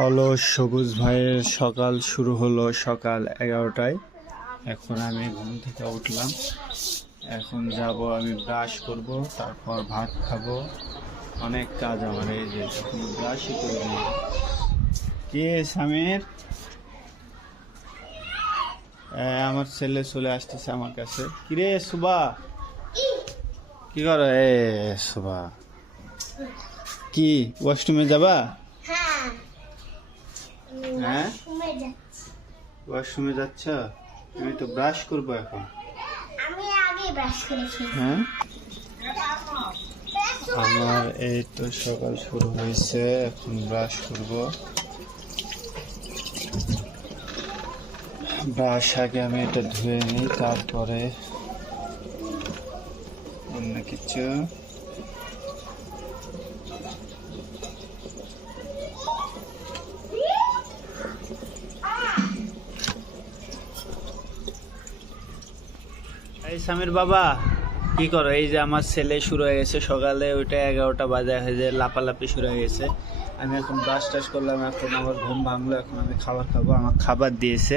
অলস সবুজ ভাইয়ের সকাল শুরু হলো সকাল 11টায়। এখন আমি ঘুম থেকে উঠলাম, এখন যাব আমি ব্রাশ করব, তারপর ভাত খাবো। অনেক কাজ আমার, এই যে এখন ব্রাশই করে নিই। কে সামির? আমার ছেলে চলে আসতেছে আমার কাছে। কিরে সুবা, কি করো? সুবা, কি ওয়াশরুমে যাবা? হ্যাঁ, ওয়াশরুমে যাচ্ছ? আমি তো ব্রাশ করবো এখন। আমি আগে ব্রাশ করেছি। হ্যাঁ, আমার এই তো সকাল শুরু হয়েছে, এখন ব্রাশ করব। ব্রাশ আগে আমি এটা ধুয়ে নিই, তারপরে অন্য কিছু। এই সামির বাবা, কি করো? এই যে আমার ছেলে শুরু হয়ে গেছে সকালে, ওইটা 11টা বাজে হয়ে যায়, লাপালাপি শুরু হয়ে গেছে। আমি এখন ব্রাশ টাশ করলাম, এখন আমার ঘুম ভাঙলো, এখন আমি খাবার খাবো। আমার খাবার দিয়েছে,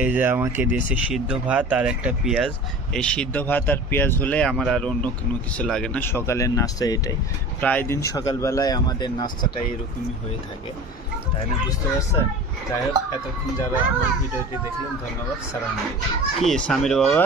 এই যে আমাকে দিয়েছে সিদ্ধ ভাত আর একটা পেঁয়াজ। এই সিদ্ধ ভাত আর পেঁয়াজ হলে আমার আর অন্য কোনো কিছু লাগে না। সকালের নাস্তা এটাই, প্রায় দিন সকালবেলায় আমাদের নাস্তাটা এরকমই হয়ে থাকে, তাই না? বুঝতে পারছেন? যাই হোক, এতক্ষণ যারা আমার ভিডিওটি দেখলেন ধন্যবাদ। সালাম আলাইকুম। কি সামির বাবা?